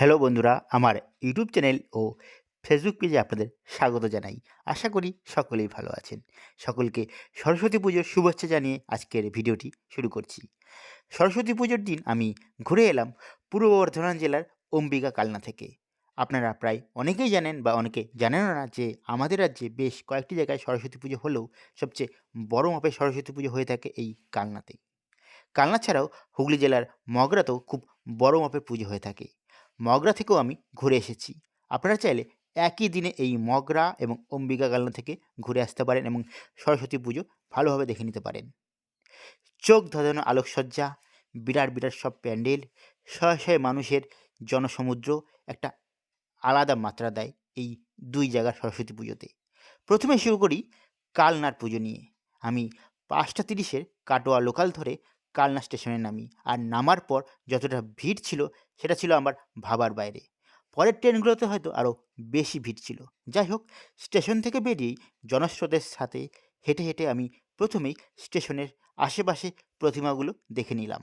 Hello বন্ধুরা, আমার YouTube channel ও Facebook পেজে আপনাদের স্বাগত জানাই। আশা করি সকলেই ভালো আছেন। সকলকে সরস্বতী পুজোর শুভেচ্ছা জানিয়ে আজকের ভিডিওটি শুরু করছি। সরস্বতী পুজোর দিন আমি ঘুরে এলাম পূর্ব বর্ধমান জেলার অম্বিকা কালনা থেকে। আপনারা প্রায় অনেকেই জানেন বা অনেকে জানেন না যে আমাদের রাজ্যে বেশ কয়েকটি জায়গায় সরস্বতী পুজো হলেও সবচেয়ে বড় মাপে সরস্বতী পুজো হয়ে থাকে এই কালনাতেই কালনা ছাড়াও হুগলি জেলার মগরাতেও খুব বড় মাপের পুজো হয়ে থাকে। মগরা থেকেও আমি ঘুরে এসেছি। আপনারা চাইলে একই দিনে এই মগরা এবং অম্বিকা কালনা থেকে ঘুরে আসতে পারেন এবং সরস্বতী পুজো ভালোভাবে দেখে নিতে পারেন। চোখ ধাঁধানো আলোকসজ্জা, বিরাট বিরাট সব প্যান্ডেল, শয়ে শয়ে মানুষের জনসমুদ্র একটা আলাদা মাত্রা দেয় এই দুই জায়গার সরস্বতী পুজোতে। প্রথমে শুরু করি কালনার পুজো নিয়ে। আমি পাঁচটা তিরিশের কাটোয়া লোকাল ধরে কালনা স্টেশনে নামি। আর নামার পর যতটা ভিড় ছিল, সেটা ছিল আমার ভাবার বাইরে। পরের ট্রেনগুলোতে হয়তো আরও বেশি ভিড় ছিল। যাই হোক, স্টেশন থেকে বেরিয়েই জনস্রোতের সাথে হেঁটে হেঁটে আমি প্রথমেই স্টেশনের আশেপাশে প্রতিমাগুলো দেখে নিলাম।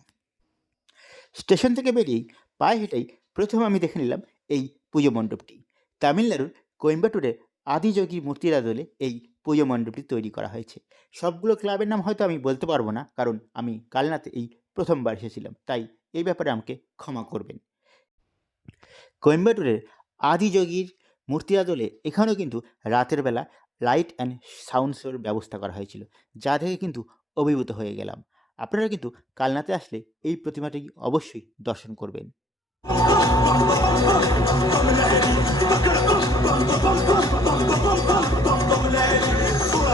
স্টেশন থেকে বেরিয়েই পায়ে হেঁটেই প্রথমে আমি দেখে নিলাম এই পুজো মণ্ডপটি। তামিলনাড়ুর কোয়েম্বাটুরের আদিযোগী মূর্তির আদলে এই পুজো মণ্ডপটি তৈরি করা হয়েছে। সবগুলো ক্লাবের নাম হয়তো আমি বলতে পারব না, কারণ আমি কালনাতে এই প্রথমবার এসেছিলাম, তাই এই ব্যাপারে আমাকে ক্ষমা করবেন। কোয়েম্বাটুরের আদিযোগীর মূর্তি আদলে এখানেও কিন্তু রাতের বেলা লাইট অ্যান্ড সাউন্ড শোর ব্যবস্থা করা হয়েছিল, যা দেখে কিন্তু অভিভূত হয়ে গেলাম। আপনারা কিন্তু কালনাতে আসলে এই প্রতিমাটি অবশ্যই দর্শন করবেন।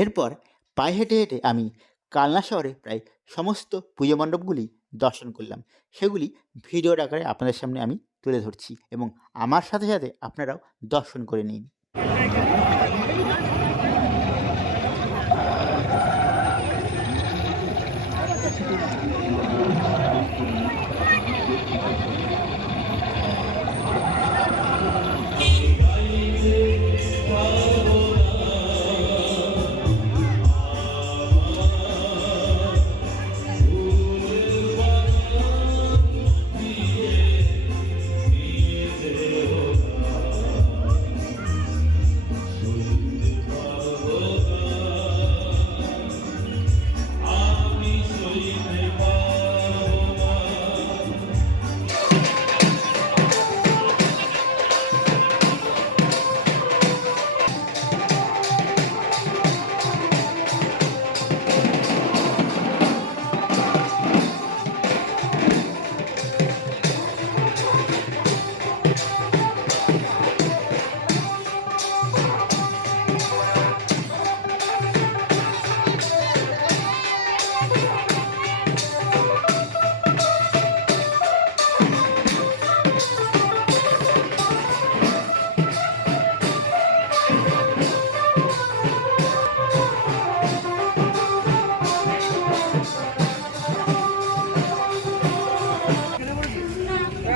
এরপর পায়ে হেঁটে হেঁটে আমি কালনা শহরে প্রায় সমস্ত পুজো মণ্ডপগুলি দর্শন করলাম। সেগুলি ভিডিওর আকারে আপনাদের সামনে আমি তুলে ধরছি এবং আমার সাথে সাথে আপনারাও দর্শন করে নিন।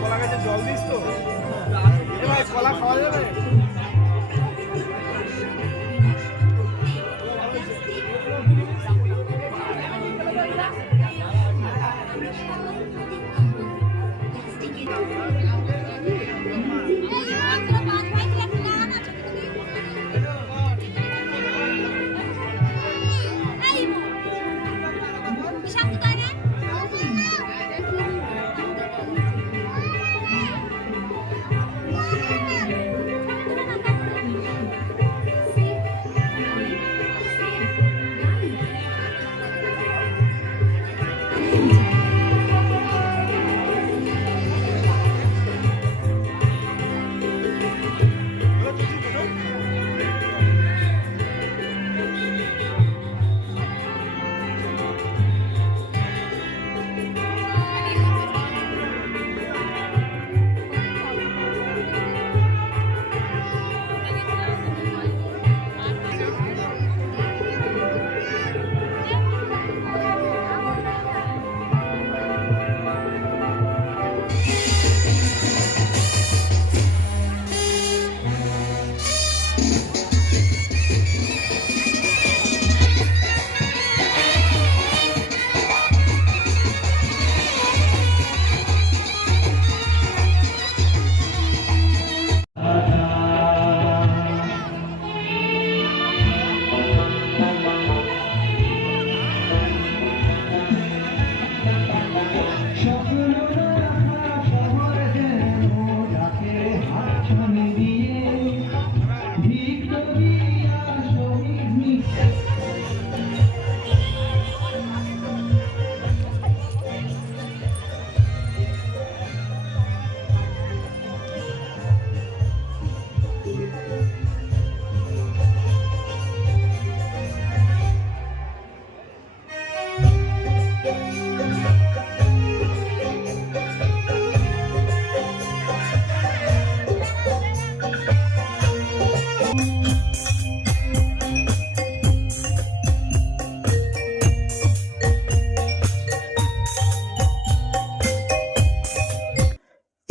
কলা গাছে জল দিস তো কলা খাওয়া যাবে Hey,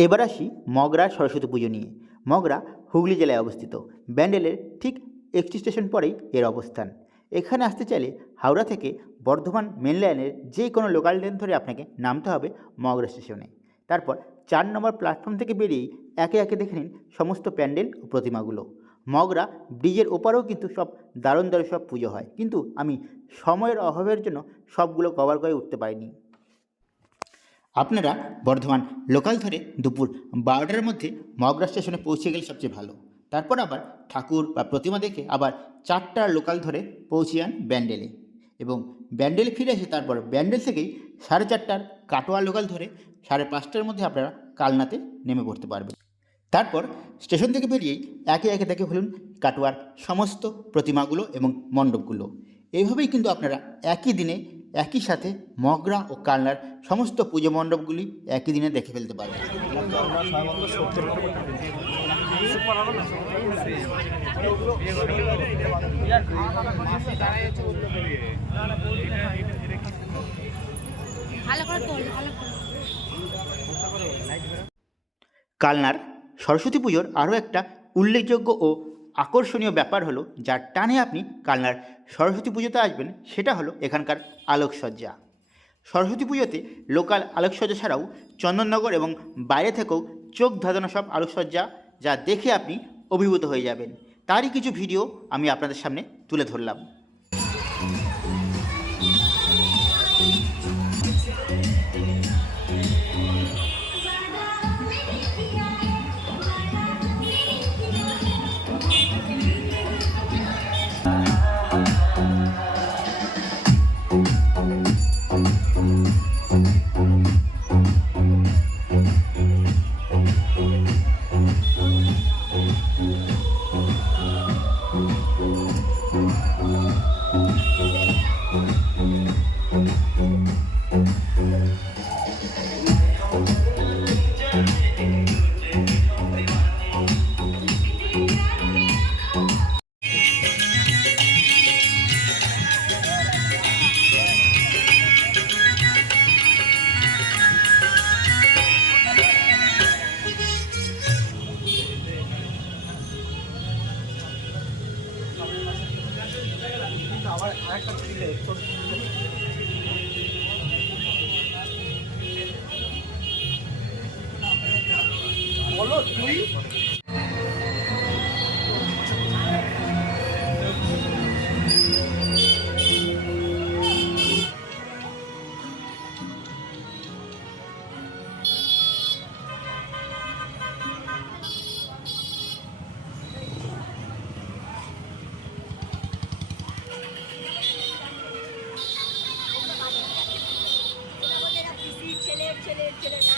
এবার আসি মগরা সরস্বতী পুজো নিয়ে। মগরা হুগলি জেলায় অবস্থিত। ব্যান্ডেলের ঠিক একটি স্টেশন পরেই এর অবস্থান। এখানে আসতে চাইলে হাওড়া থেকে বর্ধমান মেন লাইনের যে কোনো লোকাল ট্রেন ধরে আপনাকে নামতে হবে মগরা স্টেশনে। তারপর চার নম্বর প্ল্যাটফর্ম থেকে বেরিয়েই একে একে দেখে নিন সমস্ত প্যান্ডেল ও প্রতিমাগুলো। মগরা ব্রিজের ওপারেও কিন্তু সব দারুণ দারুণ সব পুজো হয়। কিন্তু আমি সময়ের অভাবের জন্য সবগুলো কভার করে উঠতে পারিনি। আপনারা বর্ধমান লোকাল ধরে দুপুর বারোটার মধ্যে মগরা স্টেশনে পৌঁছে গেলে সবচেয়ে ভালো। তারপর আবার ঠাকুর বা প্রতিমা দেখে আবার চারটার লোকাল ধরে পৌঁছে যান ব্যান্ডেলে এবং ব্যান্ডেলে ফিরে এসে তারপর ব্যান্ডেল থেকেই সাড়ে চারটার কাটোয়া লোকাল ধরে সাড়ে পাঁচটার মধ্যে আপনারা কালনাতে নেমে পড়তে পারবেন। তারপর স্টেশন থেকে বেরিয়েই একে একে দেখে ফেলুন কাটোয়ার সমস্ত প্রতিমাগুলো এবং মণ্ডপগুলো। এইভাবেই কিন্তু আপনারা একই দিনে একই সাথে মগরা ও কালনার সমস্ত পুজো মণ্ডপগুলি একই দিনে দেখে ফেলতে পারবেন করে। কালনার সরস্বতী পুজোর আরও একটা উল্লেখযোগ্য ও আকর্ষণীয় ব্যাপার হলো, যার টানে আপনি কালনার সরস্বতী পুজোতে আসবেন, সেটা হলো এখানকার আলোকসজ্জা। সরস্বতী পুজোতে লোকাল আলোকসজ্জা ছাড়াও চন্দননগর এবং বাইরে থেকেও চোখ ধাঁধানো সব আলোকসজ্জা, যা দেখে আপনি অভিভূত হয়ে যাবেন। তারই কিছু ভিডিও আমি আপনাদের সামনে তুলে ধরলাম। चले चले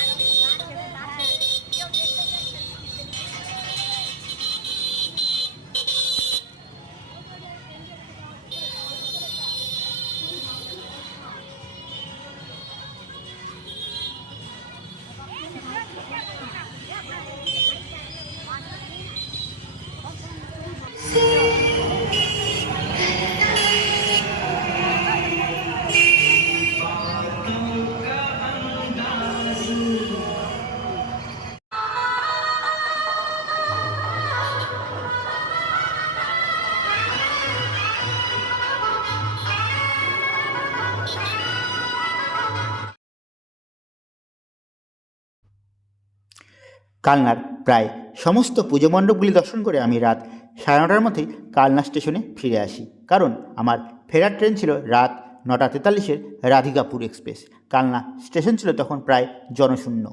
কালনার প্রায় সমস্ত পুজো মণ্ডপগুলি দর্শন করে আমি রাত সাড়ে নটার মধ্যেই কালনা স্টেশনে ফিরে আসি। কারণ আমার ফেরার ট্রেন ছিল রাত নটা তেতাল্লিশের রাধিকাপুর এক্সপ্রেস। কালনা স্টেশন ছিল তখন প্রায় জনশূন্য।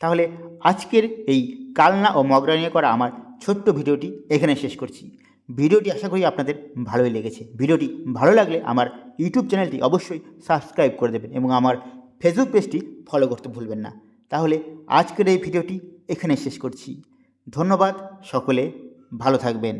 তাহলে আজকের এই কালনা ও মগরা নিয়ে করা আমার ছোট্ট ভিডিওটি এখানে শেষ করছি। ভিডিওটি আশা করি আপনাদের ভালোই লেগেছে। ভিডিওটি ভালো লাগলে আমার ইউটিউব চ্যানেলটি অবশ্যই সাবস্ক্রাইব করে দেবেন এবং আমার ফেসবুক পেজটি ফলো করতে ভুলবেন না। তাহলে আজকের এই ভিডিওটি এখানে শেষ করছি। ধন্যবাদ সকলে ভালো থাকবেন।